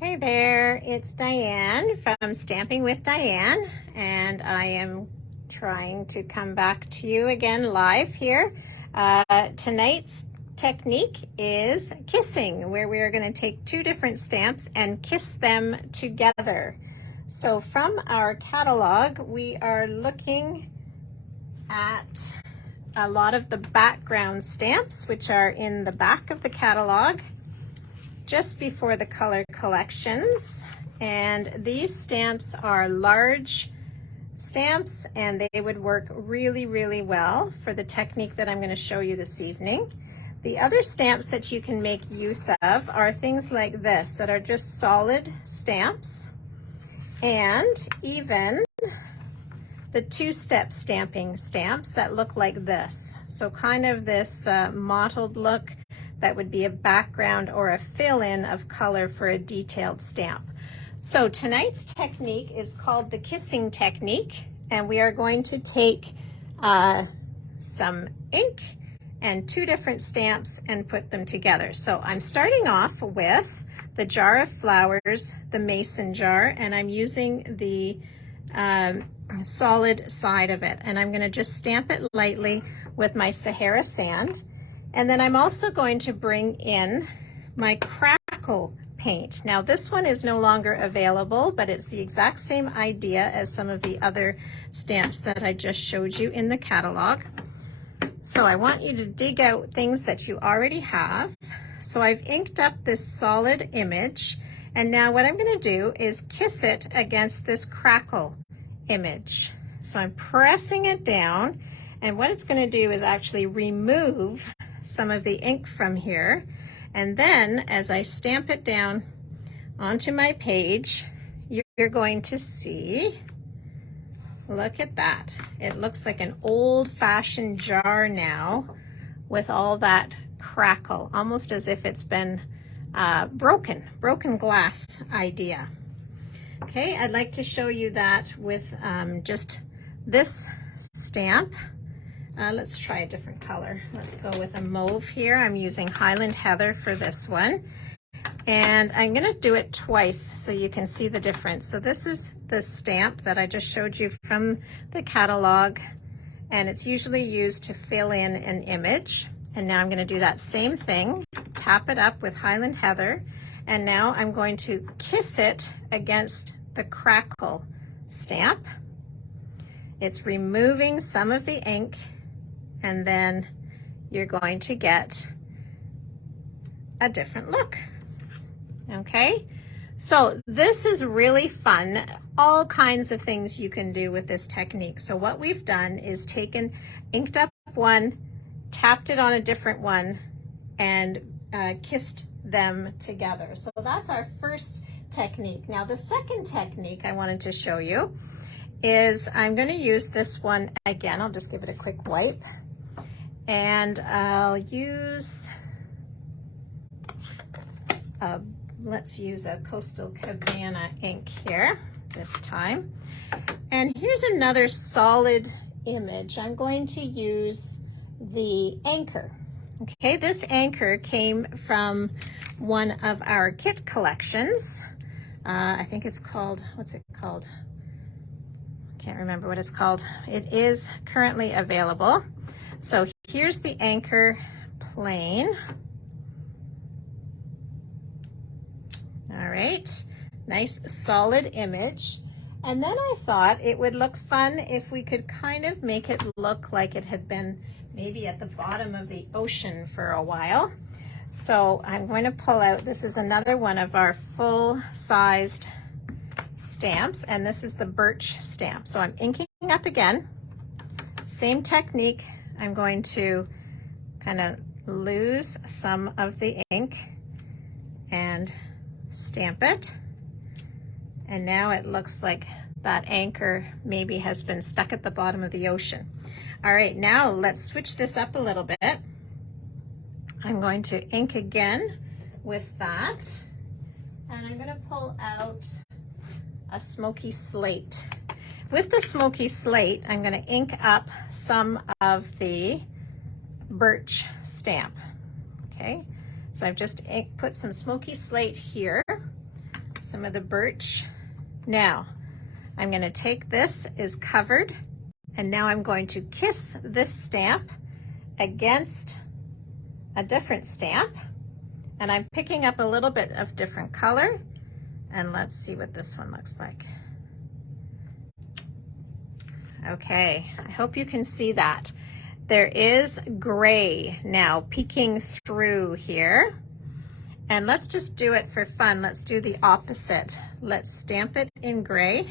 Hey there, it's Diane from Stamping with Diane, and I am trying to come back to you again live here. Tonight's technique is kissing, where we are going to take two different stamps and kiss them together. So from our catalog, we are looking at a lot of the background stamps, which are in the back of the catalog, just before the color collections. And these stamps are large stamps and they would work really, really well for the technique that I'm going to show you this evening. The other stamps that you can make use of are things like this that are just solid stamps, and even the two-step stamping stamps that look like this. So kind of this mottled look that would be a background or a fill-in of color for a detailed stamp. So tonight's technique is called the kissing technique, and we are going to take some ink and two different stamps and put them together. So I'm starting off with the jar of flowers, the mason jar, and I'm using the solid side of it, and I'm going to just stamp it lightly with my Sahara sand. And then I'm also going to bring in my crackle paint. Now this one is no longer available, but it's the exact same idea as some of the other stamps that I just showed you in the catalog. So I want you to dig out things that you already have. So I've inked up this solid image, and now what I'm going to do is kiss it against this crackle image. So I'm pressing it down, and what it's going to do is actually remove some of the ink from here, and then as I stamp it down onto my page, you're going to see, look at that, it looks like an old-fashioned jar now with all that crackle, almost as if it's been broken glass idea. Okay, I'd like to show you that with just this stamp. Let's try a different color. Let's go with a mauve here. I'm using Highland Heather for this one. And I'm going to do it twice so you can see the difference. So this is the stamp that I just showed you from the catalog, and it's usually used to fill in an image. And now I'm going to do that same thing, tap it up with Highland Heather, and now I'm going to kiss it against the crackle stamp. It's removing some of the ink, and then you're going to get a different look. Okay, so this is really fun. All kinds of things you can do with this technique. So what we've done is taken, inked up one, tapped it on a different one, and kissed them together. So that's our first technique. Now the second technique I wanted to show you is I'm going to use this one again. I'll just give it a quick wipe, and I'll use let's use a Coastal Cabana ink here this time. And here's another solid image. I'm going to use the anchor. Okay, this anchor came from one of our kit collections. I think it's called, what's it called? Can't remember what it's called. It is currently available. So here's the anchor plain. All right, nice solid image. And then I thought it would look fun if we could kind of make it look like it had been maybe at the bottom of the ocean for a while. So I'm going to pull out, this is another one of our full-sized stamps, and this is the birch stamp. So I'm inking up again, same technique. I'm going to kind of lose some of the ink and stamp it, and now it looks like that anchor maybe has been stuck at the bottom of the ocean. All right, now let's switch this up a little bit. I'm going to ink again with that, and I'm going to pull out a smoky slate. With the smoky slate, I'm going to ink up some of the birch stamp. Okay, so I've just put some smoky slate here. some of the birch. Now, I'm going to take this is covered, and now I'm going to kiss this stamp against a different stamp, and I'm picking up a little bit of different color, and let's see what this one looks like. Okay, I hope you can see that. There is gray now peeking through here. And let's just do it for fun. Let's do the opposite. Let's stamp it in gray.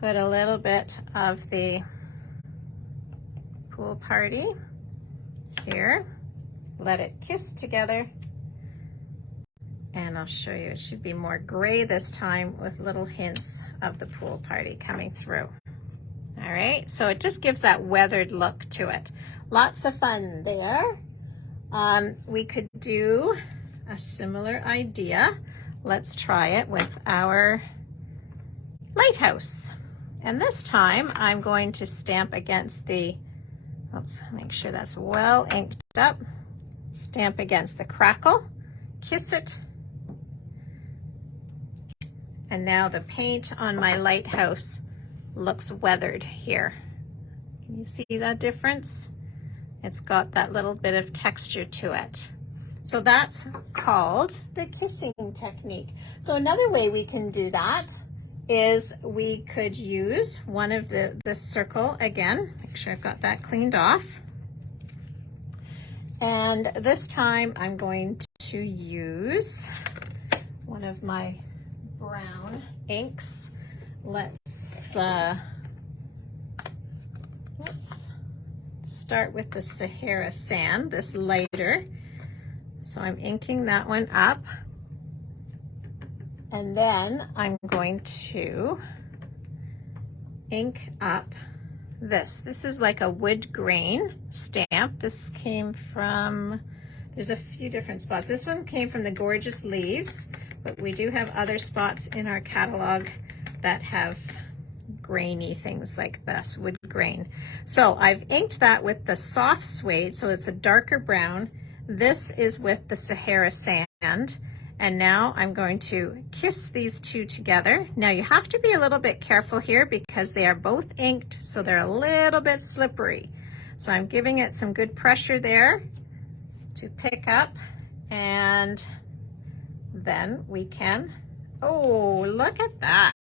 Put a little bit of the pool party here. Let it kiss together. And I'll show you, it should be more gray this time with little hints of the pool party coming through. All right, so it just gives that weathered look to it. Lots of fun there. We could do a similar idea. Let's try it with our lighthouse. And this time I'm going to stamp against the, oops, make sure that's well inked up. Stamp against the crackle, kiss it. And now the paint on my lighthouse looks weathered here. Can you see that difference? It's got that little bit of texture to it. So that's called the kissing technique. So another way we can do that is we could use one of the circle again. Make sure I've got that cleaned off. And this time I'm going to use one of my brown inks. Let's start with the Sahara Sand, this lighter. So I'm inking that one up. And then I'm going to ink up this. This is like a wood grain stamp. This came from, there's a few different spots. This one came from the Gorgeous Leaves, but we do have other spots in our catalog that have grainy things like this, wood grain. So I've inked that with the soft suede, so it's a darker brown. This is with the Sahara Sand. And now I'm going to kiss these two together. Now you have to be a little bit careful here because they are both inked, so they're a little bit slippery. So I'm giving it some good pressure there to pick up, and then we can, oh, look at that.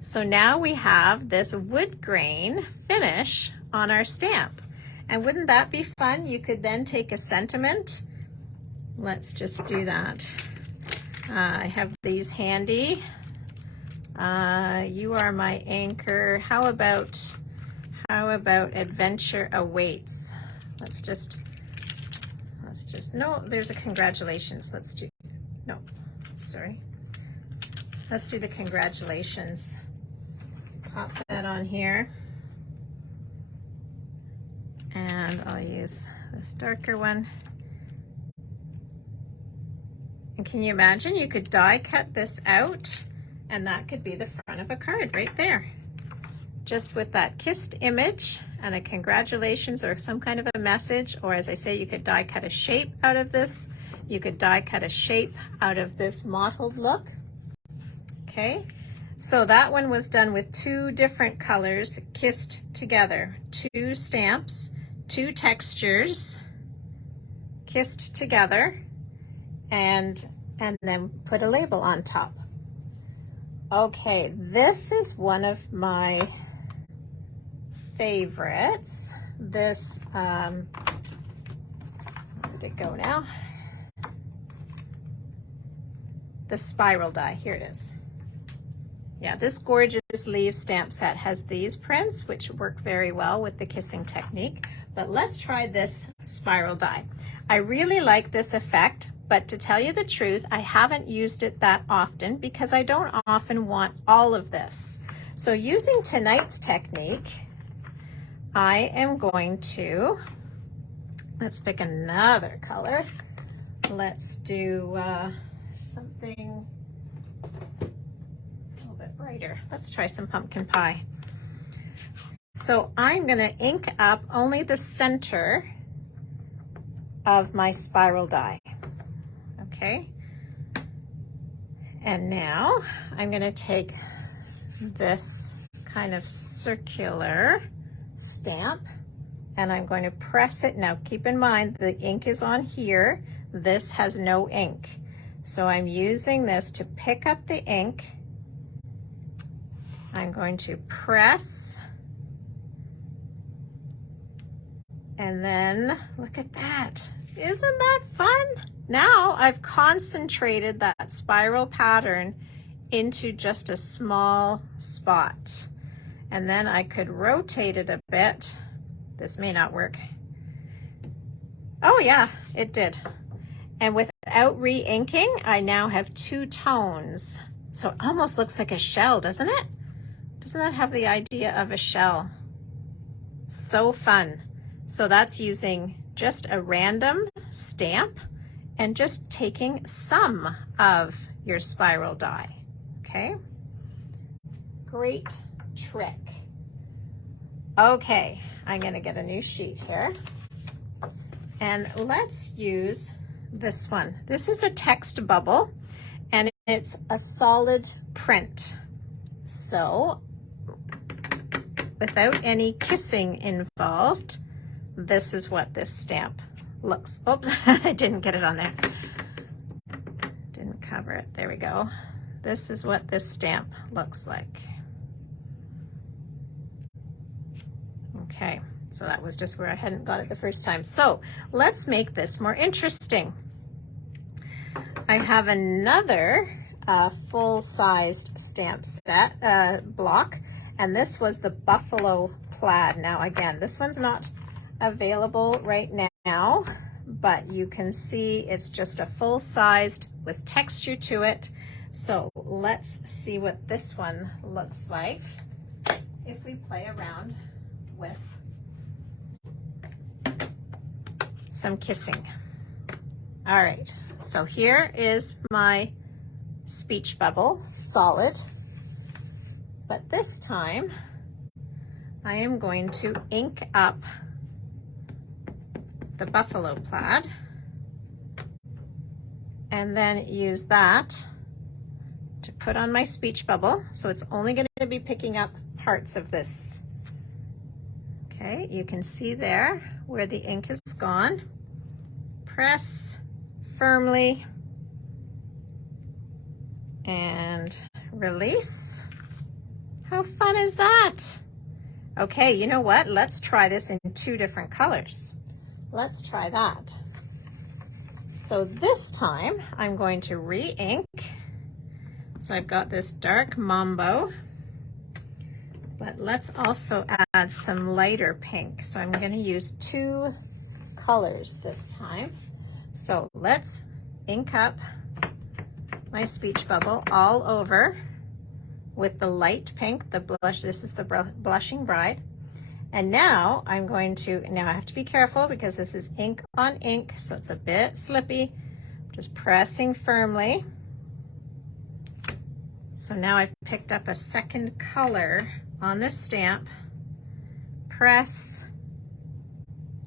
So now we have this wood grain finish on our stamp. And wouldn't that be fun? You could then take a sentiment. Let's just do that. I have these handy. You are my anchor. How about adventure awaits? Let's just, no, there's a congratulations. Let's do, no, sorry. Let's do the congratulations. Pop that on here. And I'll use this darker one. And can you imagine, you could die cut this out and that could be the front of a card right there. Just with that kissed image and a congratulations or some kind of a message, or as I say, you could die cut a shape out of this. You could die cut a shape out of this mottled look. Okay, so that one was done with two different colors kissed together. Two stamps, two textures kissed together. And then put a label on top. Okay, this is one of my favorites. This, where did it go now? The spiral die, here it is. Yeah, this Gorgeous Leaf stamp set has these prints, which work very well with the kissing technique. But let's try this spiral die. I really like this effect. But to tell you the truth, I haven't used it that often because I don't often want all of this. So using tonight's technique, I am going to, let's pick another color. Let's do something a little bit brighter. Let's try some pumpkin pie. So I'm gonna ink up only the center of my spiral die. Okay, And now I'm going to take this kind of circular stamp and I'm going to press it. Now keep in mind the ink is on here. This has no ink. So I'm using this to pick up the ink. I'm going to press, and then look at that. Isn't that fun? Now I've concentrated that spiral pattern into just a small spot. And then I could rotate it a bit. This may not work. Oh yeah, it did. And without re-inking, I now have two tones. So it almost looks like a shell, doesn't it? Doesn't that have the idea of a shell? So fun. So that's using just a random stamp and just taking some of your spiral die, okay? Great trick. Okay, I'm gonna get a new sheet here. And let's use this one. This is a text bubble and it's a solid print. So without any kissing involved, this is what this stamp looks. Oops, I didn't get it on there. Didn't cover it. There we go. This is what this stamp looks like. Okay, so that was just where I hadn't got it the first time. So let's make this more interesting. I have another full-sized stamp set block, and this was the buffalo plaid. Now again, this one's not available right now, but you can see it's just a full-sized with texture to it. So let's see what this one looks like if we play around with some kissing. All right, so here is my speech bubble, solid, but this time I am going to ink up the buffalo plaid and then use that to put on my speech bubble. So it's only going to be picking up parts of this. Okay, you can see there where the ink is gone. Press firmly and release. How fun is that? Okay, you know what? Let's try this in two different colors. Let's try that. So this time I'm going to re-ink. So I've got this dark mambo, but let's also add some lighter pink. So I'm going to use two colors this time. So let's ink up my speech bubble all over with the light pink, the blush. This is the Blushing Bride. And now I'm going to, now I have to be careful because this is ink on ink, so it's a bit slippy. Just pressing firmly. So now I've picked up a second color on this stamp. Press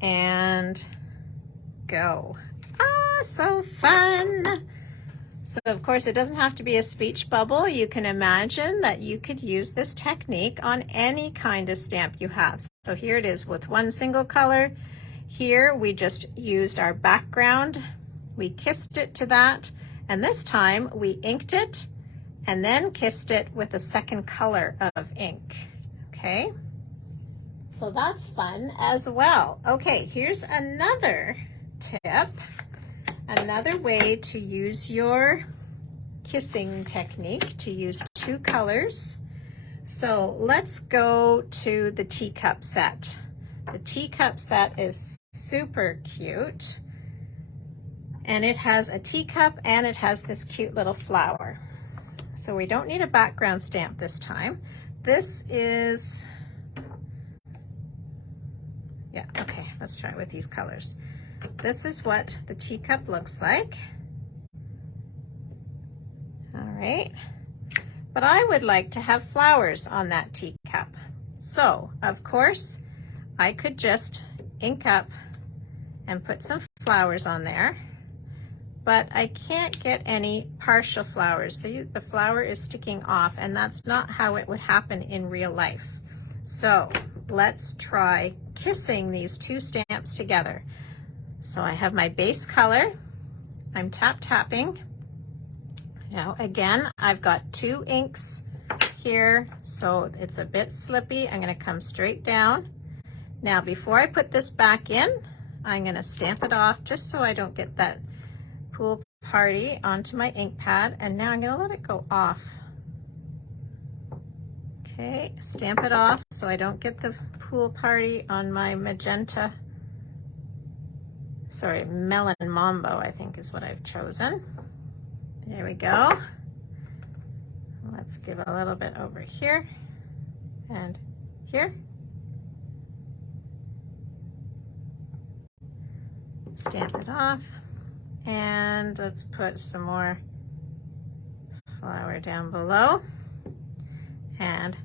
and go. Ah, so fun. So of course it doesn't have to be a speech bubble. You can imagine that you could use this technique on any kind of stamp you have. So here it is with one single color. Here we just used our background. We kissed it to that, and this time we inked it and then kissed it with a second color of ink. Okay, so that's fun as well. Okay, here's another tip. Another way to use your kissing technique, to use two colors. So let's go to the teacup set. The teacup set is super cute, and it has a teacup and it has this cute little flower. So we don't need a background stamp this time. This is, yeah, okay, let's try it with these colors. This is what the teacup looks like. All right, but I would like to have flowers on that teacup. So, of course, I could just ink up and put some flowers on there. but I can't get any partial flowers. See, the flower is sticking off, and that's not how it would happen in real life. So let's try kissing these two stamps together. So I have my base color. I'm tapping. Now again, I've got 2 inks here, so it's a bit slippy. I'm going to come straight down. Now before I put this back in, I'm going to stamp it off just so I don't get that pool party onto my ink pad, and now I'm going to let it go off. Okay, stamp it off so I don't get the pool party on my magenta. Sorry, Melon Mambo, I think is what I've chosen. There we go. Let's give a little bit over here and here. Stamp it off, and let's put some more flower down below and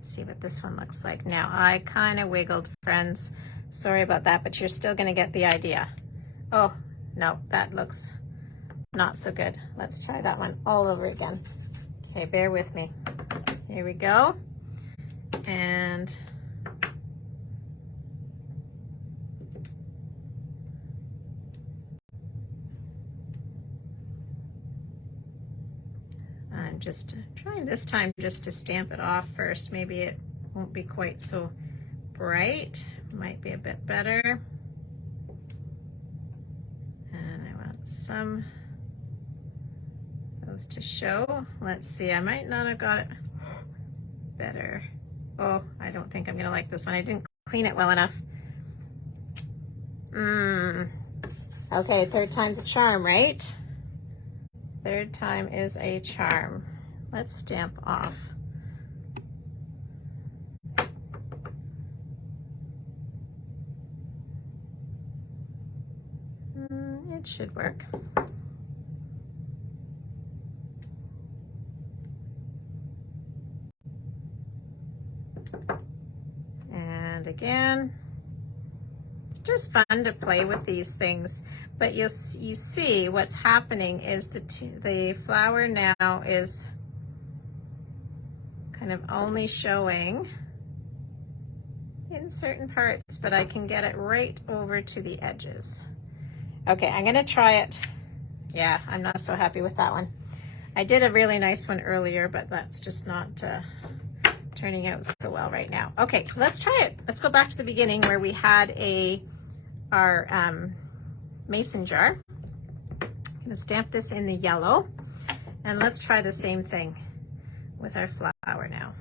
see what this one looks like. Now I kind of wiggled, friends. Sorry about that, but you're still going to get the idea. Oh, no, that looks not so good. Let's try that one all over again. Okay, bear with me. Here we go. And I'm just trying this time just to stamp it off first. Maybe it won't be quite so bright. Might be a bit better. And I want some of those to show. Let's see, I might not have got it better. Oh, I don't think I'm gonna like this one. I didn't clean it well enough. Okay, third time's a charm, right? Third time is a charm. Let's stamp off. It should work. And again, it's just fun to play with these things. But you see what's happening is the flower now is kind of only showing in certain parts, but I can get it right over to the edges. Okay, I'm gonna try it. Yeah, I'm not so happy with that one. I did a really nice one earlier, but that's just not turning out so well right now. Okay, let's try it. Let's go back to the beginning where we had our mason jar. I'm gonna stamp this in the yellow, and let's try the same thing with our flower now.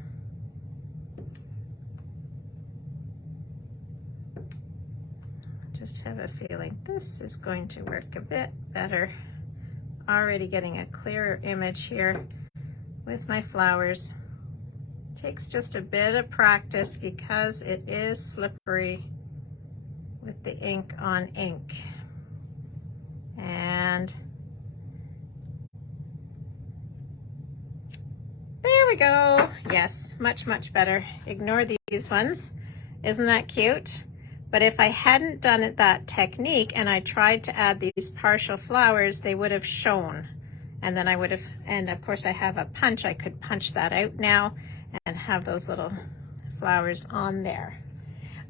Just have a feeling this is going to work a bit better. Already getting a clearer image here with my flowers. Takes just a bit of practice because it is slippery with the ink on ink. And there we go. Yes, much, much better. Ignore these ones. Isn't that cute? But if I hadn't done it that technique and I tried to add these partial flowers, they would have shown. And then I would have, and of course I have a punch, I could punch that out now and have those little flowers on there.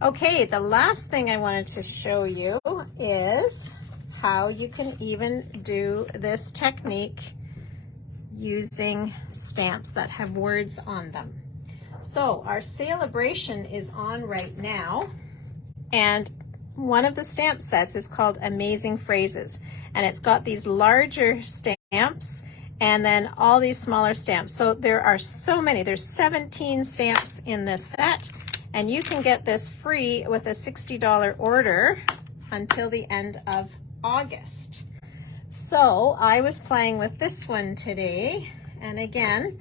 Okay, the last thing I wanted to show you is how you can even do this technique using stamps that have words on them. So our celebration is on right now. And one of the stamp sets is called Amazing Phrases, and it's got these larger stamps and then all these smaller stamps. So there are so many, there's 17 stamps in this set, and you can get this free with a $60 order until the end of August. So I was playing with this one today, and again,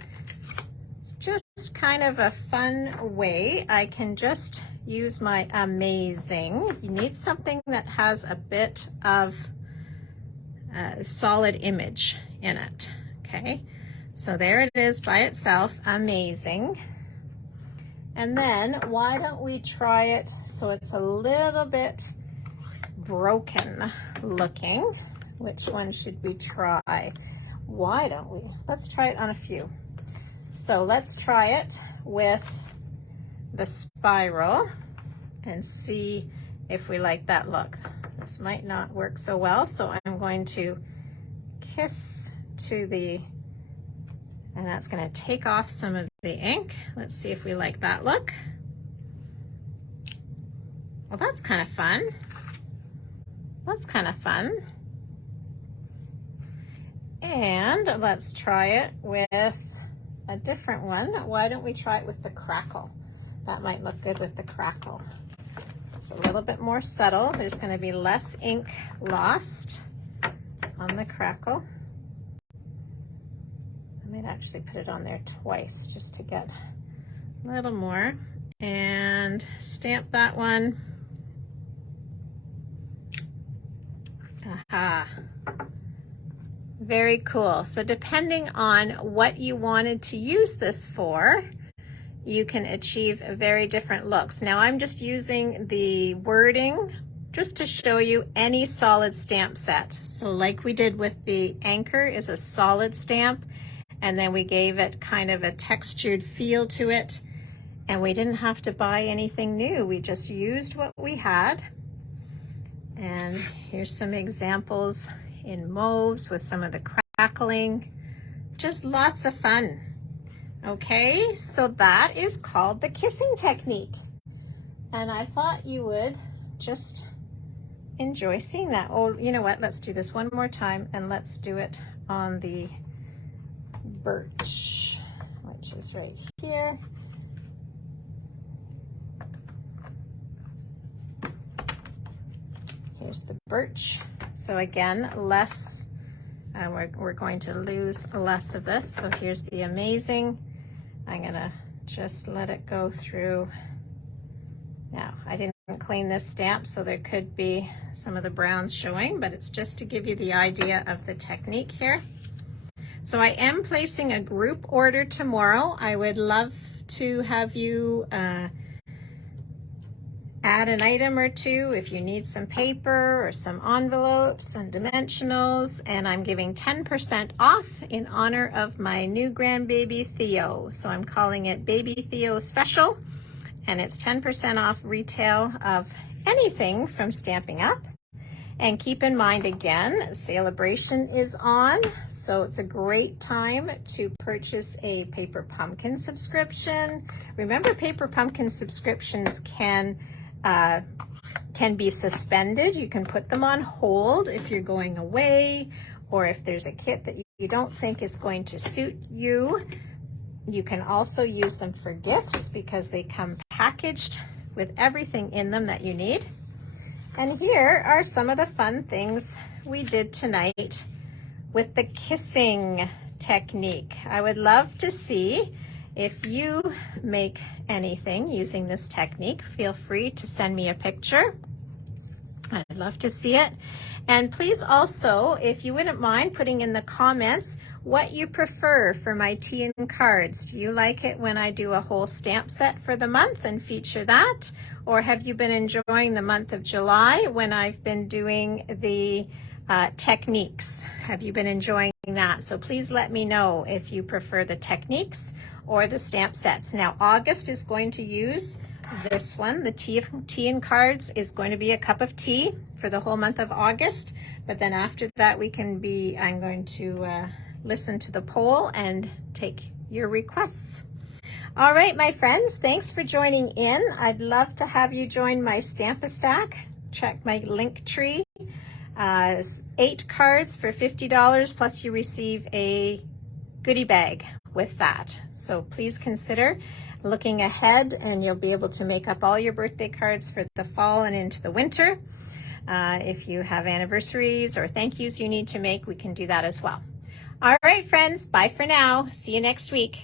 it's just kind of a fun way. I can just use my amazing. You need something that has a bit of solid image in it. Okay, so there it is by itself, amazing. And then why don't we try it so it's a little bit broken looking. Which one should we try? Why don't we? Let's try it on a few. So let's try it with the spiral and see if we like that look. This might not work so well, so I'm going to kiss to the, and that's going to take off some of the ink. Let's see if we like that look. Well, that's kind of fun. That's kind of fun. And let's try it with a different one. Why don't we try it with the crackle? That might look good with the crackle. It's a little bit more subtle. There's going to be less ink lost on the crackle. I might actually put it on there twice just to get a little more. And stamp that one. Aha. Very cool. So depending on what you wanted to use this for, you can achieve very different looks. Now I'm just using the wording just to show you any solid stamp set. So like we did with the anchor is a solid stamp, and then we gave it kind of a textured feel to it, and we didn't have to buy anything new. We just used what we had. And here's some examples in mauves with some of the crackling. Just lots of fun. Okay, so that is called the kissing technique. And I thought you would just enjoy seeing that. Oh, you know what? Let's do this one more time, and let's do it on the birch, which is right here. Here's the birch. So again, less, we're going to lose less of this. So here's the amazing. I'm gonna just let it go through. Now, I didn't clean this stamp, so there could be some of the browns showing, but it's just to give you the idea of the technique here. So I am placing a group order tomorrow. I would love to have you add an item or two if you need some paper or some envelopes and dimensionals, and I'm giving 10% off in honor of my new grandbaby Theo. So I'm calling it Baby Theo Special, and it's 10% off retail of anything from Stampin' Up. And keep in mind again, celebration is on, so it's a great time to purchase a Paper Pumpkin subscription. Remember, Paper Pumpkin subscriptions can be suspended. You can put them on hold if you're going away, or if there's a kit that you don't think is going to suit you. You can also use them for gifts because they come packaged with everything in them that you need. And here are some of the fun things we did tonight with the kissing technique. I would love to see if you make anything using this technique. Feel free to send me a picture. I'd love to see it. And please also, if you wouldn't mind putting in the comments what you prefer for my tea and cards. Do you like it when I do a whole stamp set for the month and feature that? Or have you been enjoying the month of July when I've been doing the techniques? Have you been enjoying that? So please let me know if you prefer the techniques or the stamp sets. Now August is going to use this one. The tea and cards is going to be a cup of tea for the whole month of August. But then after that I'm going to listen to the poll and take your requests. All right, my friends, thanks for joining in. I'd love to have you join my Stamp-A-Stack. Check my link tree. 8 cards for $50, plus you receive a goodie bag with that. So please consider looking ahead, and you'll be able to make up all your birthday cards for the fall and into the winter. If you have anniversaries or thank yous you need to make, we can do that as well. All right, friends, bye for now. See you next week.